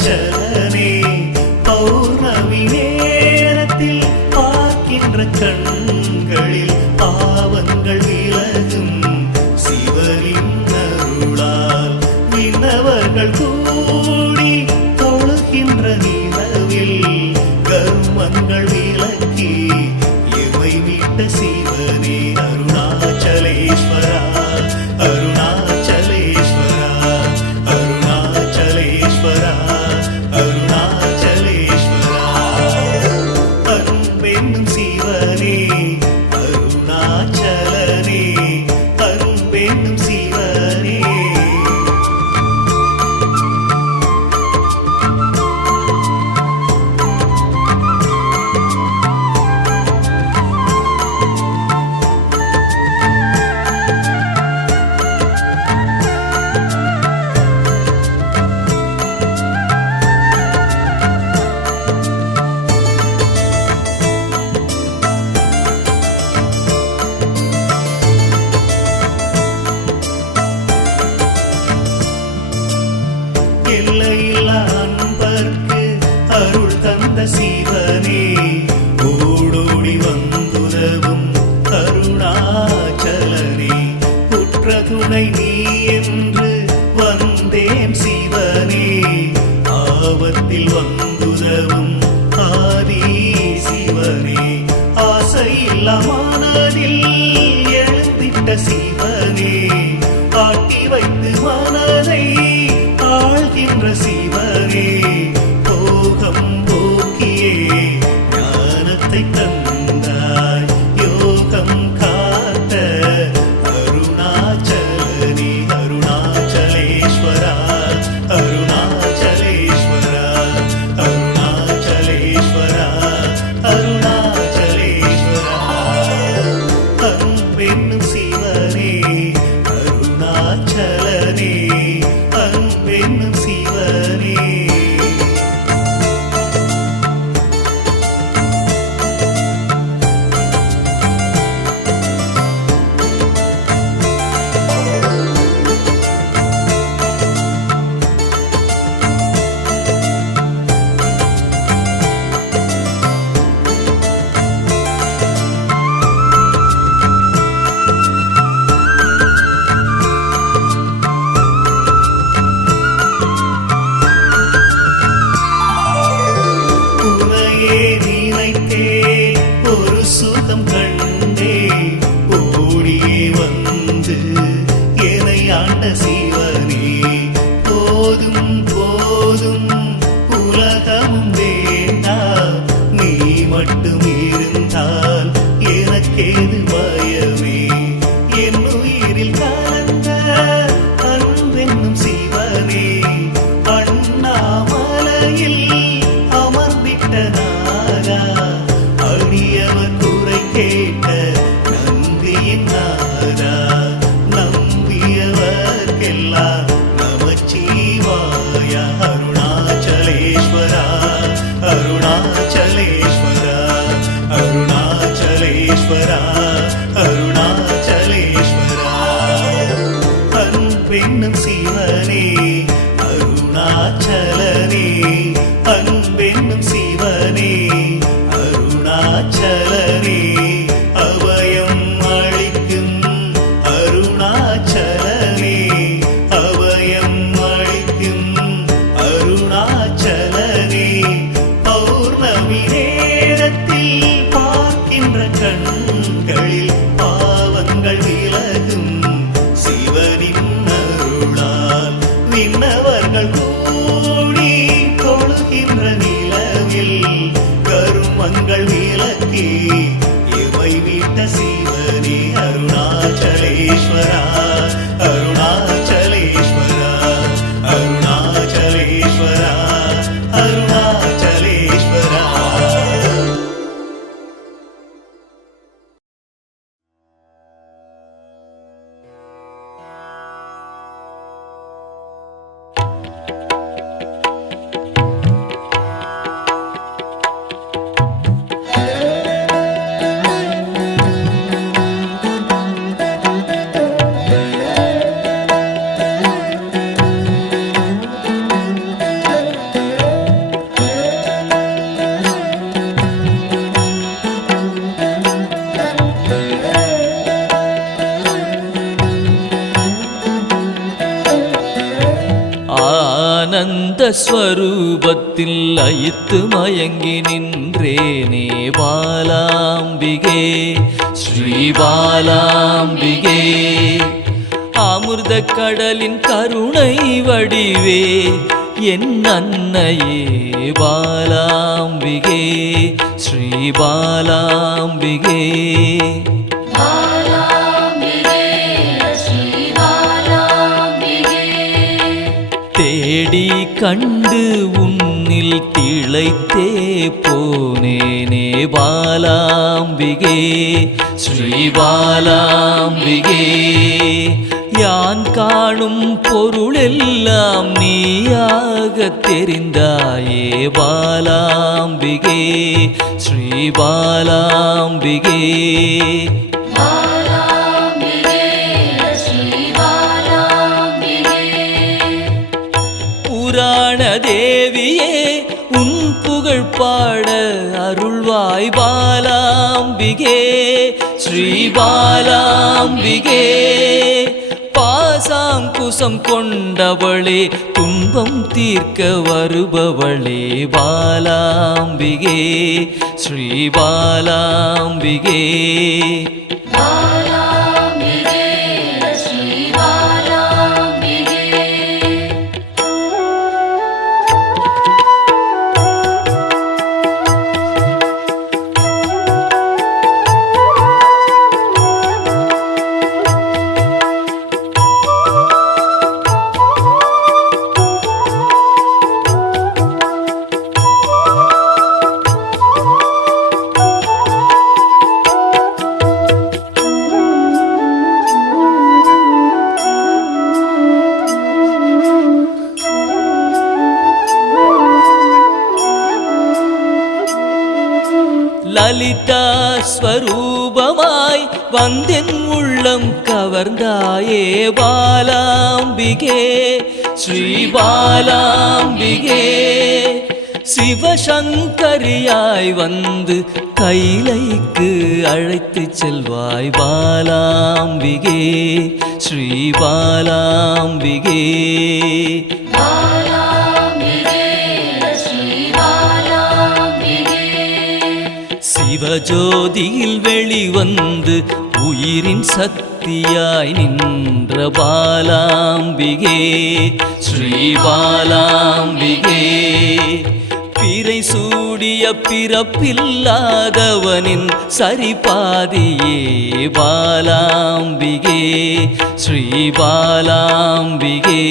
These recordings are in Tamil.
அருணாச்சலனே பௌர்ணமி நேரத்தில் பார்க்கின்ற கண்களில் பாவங்கள் விலகும் சிவனின் அருளால் விண்ணவர்கள் கூடி தொழுகின்ற நிலவில் கர்மங்கள் விலக்கி எமை மீட்ட சிவனே அருணாச்சலேஸ்வரா அருணாச்சலேஸ்வரா அருணாச்சலேஸ்வரா அருணாச்சலேஸ்வரா அன்பென்னும் சிவனே அருணாச்சலனே அன்பென்னும் சிவனே எல்லையில்லா அன்பர்க்கு அருள் தந்த சிவனே ஓடோடி வந்துதவும் அருணாச்சலனே உற்ற துணை நீ என்று வந்தேன் சிவனே ஆபத்தில் வந்துதவும் ஆதி சிவனே ஆசையில்லா மனதில் எழுந்திட்ட சிவனே ஆட்டி வைத்து மனதை ஆழ்கின்ற சிவனே போகம் போக்கியே ஞானத்தை தந்தாய் யோகம் காத்த அருணாச்சலனே அருணாச்சலேஸ்வரா அருணாச்சலேஸ்வரா அருணாச்சலேஸ்வரா அருணாச்சலேஸ்வரா அன்பென்னும் சிவனே அருணாச்சலனே அன்பென்னும் சிவனே உனையே நினைத்தே ஒரு சுகம் கண்டே ஓடியே வந்து என்னை ஆண்ட சிவனே போதும் போதும் உலகமும் வேண்டாம் நீ மட்டும் இருந்தால் எனக்கேது பயமே என் உயிரில் கலந்த அன்பென்னும் சிவனே அண்ணாமலையில் அமர்ந்திட்ட நாதா அடியவர் குறை கேட்ட நந்தியின் நாதா நம்பியவர்க்கெல்லாம் நமச்சிவாய அருணாச்சலேஸ்வரா அருணாச்சலேஸ்வரா அருணாச்சலேஸ்வரா அருணாச்சலேஸ்வரா அன்பென்னும் சிவனே அருணாச்சலனே அன்பென்னும் சிவனே அருணாச்சலனே அபயம் அளிக்கும் அருணாச்சலனே அபயம் அளிக்கும் அருணாச்சலனே பௌர்ணமி நேரத்தில் பார்க்கின்ற கண்களில் பாவங்கள் விலகும் சிவனின் அருளால் விண்ணவர்கள் கூடி தொழுகின்ற நிலவில் கருமங்கள் விலக்கி இவை விட்ட சிவனே அருணாச்சலேஸ்வரா அருணாச்சலேஸ்வரா அருணாச்சலேஸ்வரா அருணாச்சலேஸ்வரா ஆனந்த ஸ்வரூபத்தில் லயித்து மயங்கி நின்றேனே பாலாம்பிகே ஸ்ரீ பாலாம்பிகே. அமிர்த கடலின் கருணை வடிவே என் அன்னையே பாலாம்பிகே ஸ்ரீ பாலாம்பிகே. தேடி கண்டு உன்னில் திளைத்தே போனேனே பாலாம்பிகே ஸ்ரீ பாலாம்பிகே. யான் காணும் பொருளெல்லாம் நீயாக தெரிந்தாயே பாலாம்பிகே ஸ்ரீ பாலாம்பிகே. புராண தேவியே உன் புகழ் பாட அருள்வாய் பாலாம்பிகே ஸ்ரீ பாலாம்பிகே. பாசாங்குசம் கொண்டவளே துன்பம் தீர்க்க வருபவளே பாலாம்பிகே ஸ்ரீ பாலாம்பிகே. லலிதா ஸ்வரூபமாய் வந்தென் உள்ளம் கவர்ந்தாயே பாலாம்பிகே ஸ்ரீ பாலாம்பிகே. சிவசங்கரியாய் வந்து கைலைக்கு அழைத்து செல்வாய் பாலாம்பிகே ஸ்ரீ பாலாம்பிகே. சிவஜோதியில் வெளிவந்து உயிரின் சக்தியாய் நின்ற பாலாம்பிகே ஸ்ரீ பாலாம்பிகே. பிறை சூடிய பிறப்பில்லாதவனின் சரிபாதியே பாலாம்பிகே ஸ்ரீ பாலாம்பிகே.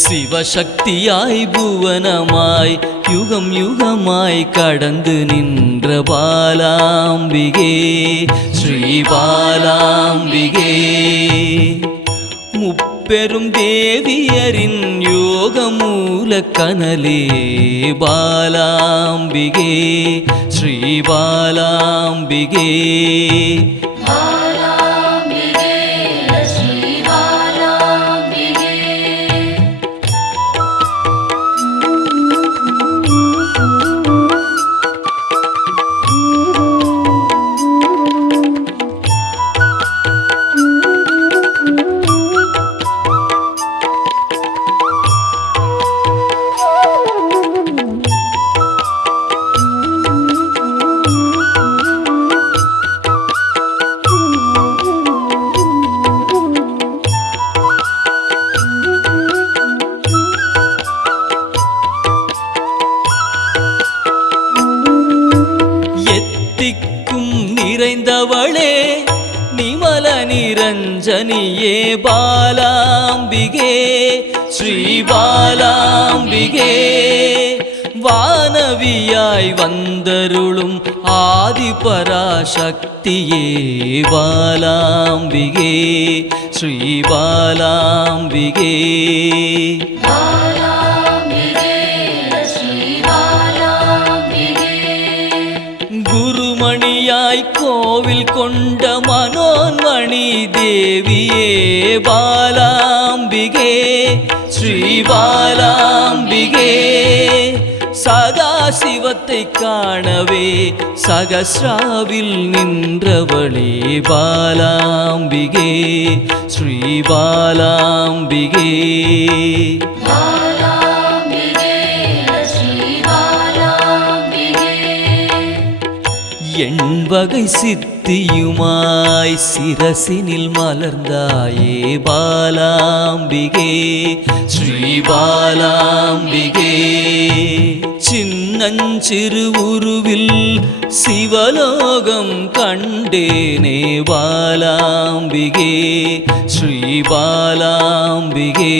சிவசக்தியாய் புவனமாய் யுகம் யுகமாய் கடந்து நின்ற பாலாம்பிகே ஸ்ரீ பாலாம்பிகே. முப்பெரும் தேவியரின் யோக மூல கனலே பாலாம்பிகே ஸ்ரீ பாலாம்பிகே. நிறைந்தவளே நிமல நிரஞ்சனியே பாலாம்பிகே ஸ்ரீ பாலாம்பிகே. வானவியாய் வந்தருளும் ஆதிபராசக்தியே பாலாம்பிகே ஸ்ரீ பாலாம்பிகே. குருமணியாய் கோவில் கொண்ட மனோன்மணி தேவியே பாலாம்பிகே ஸ்ரீ பாலாம்பிகே. சதா சிவத்தை காணவே சகஸ்ராவில் நின்றவளே பாலாம்பிகே ஸ்ரீ பாலாம்பிகே. எண்வகை சித்தியுமாய் சிரசினில் மலர்ந்தாயே பாலாம்பிகே ஸ்ரீ பாலாம்பிகே. சின்னஞ்சிறு உருவில் சிவலோகம் கண்டேனே பாலாம்பிகே ஸ்ரீ பாலாம்பிகே.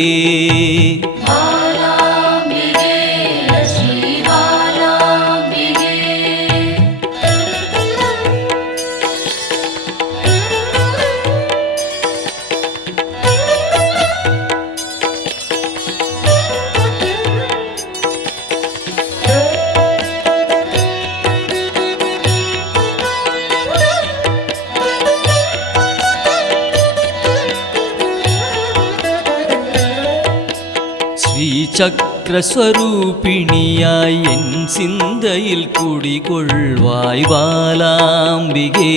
சக்கரஸ்வரூபிணியாய் என் சிந்தையில் குடிகொள்வாய் பாலாம்பிகே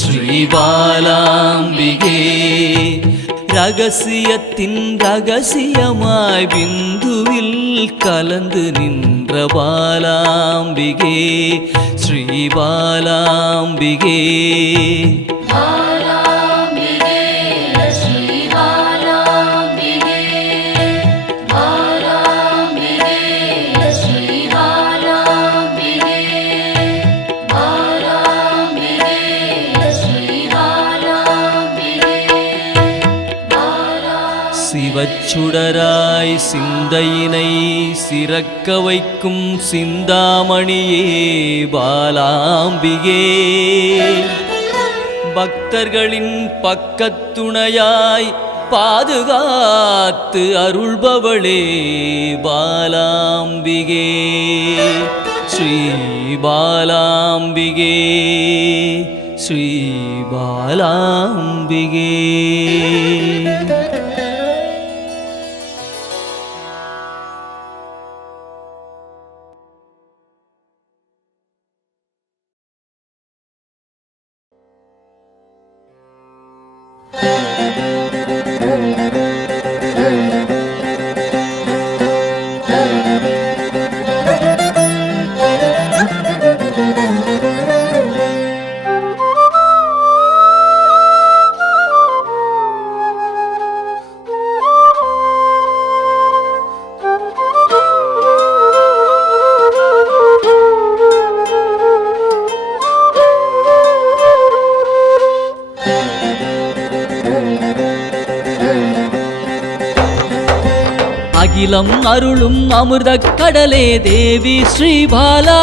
ஸ்ரீ பாலாம்பிகே. ரகசியத்தின் ரகசியமாய் பிந்துவில் கலந்து நின்ற பாலாம்பிகே ஸ்ரீ பாலாம்பிகே. சிவச்சுடராய் சிந்தையினை சிறக்க வைக்கும் சிந்தாமணியே பாலாம்பிகே. பக்தர்களின் பக்கத்துணையாய் பாதுகாத்து அருள்பவளே பாலாம்பிகே ஸ்ரீ பாலாம்பிகே ஸ்ரீ பாலாம்பிகே. அகிலம் அருளும் அமிர்த கடலே தேவி ஸ்ரீபாலா.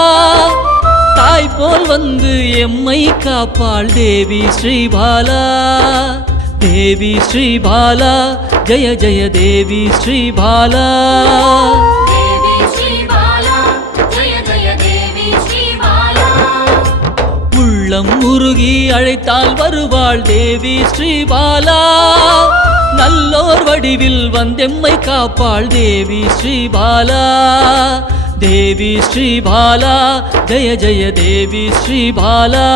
தாய் போல் வந்து எம்மை காப்பாள் தேவி ஸ்ரீபாலா. தேவி ஸ்ரீபாலா ஜய ஜய தேவி ஸ்ரீபாலா. உள்ளம் உருகி அழைத்தால் வருவாள் தேவி ஸ்ரீபாலா. நல்லோர் வடிவில் வந்தெம்மை காப்பாள் தேவி ஸ்ரீபாலா. தேவி ஸ்ரீபாலா ஜய ஜய தேவி ஸ்ரீபாலா.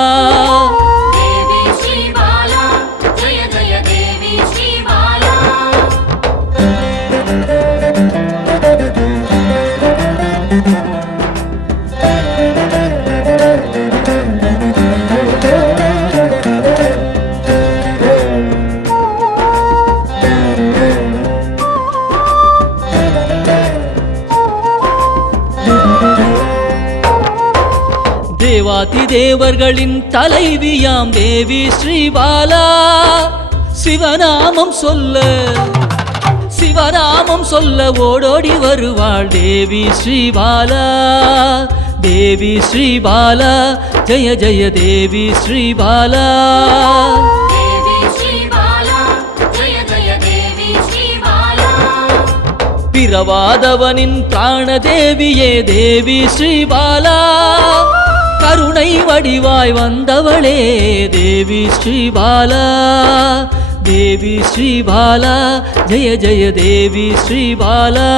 தேவாதி தேவர்களின் தலைவியாம் தேவி ஸ்ரீபாலா. சிவநாமம் சொல்ல ஓடோடி வருவாள் தேவி ஸ்ரீபாலா. தேவி ஸ்ரீபாலா ஜய ஜய தேவி ஸ்ரீபாலா. பிறவாதவனின் பிராணதேவியே தேவி ஸ்ரீபாலா. கருணை வடிவாய் வந்தவளே தேவி ஸ்ரீபாலா. தேவி ஸ்ரீபாலா ஜய ஜய தேவி ஸ்ரீபாலா.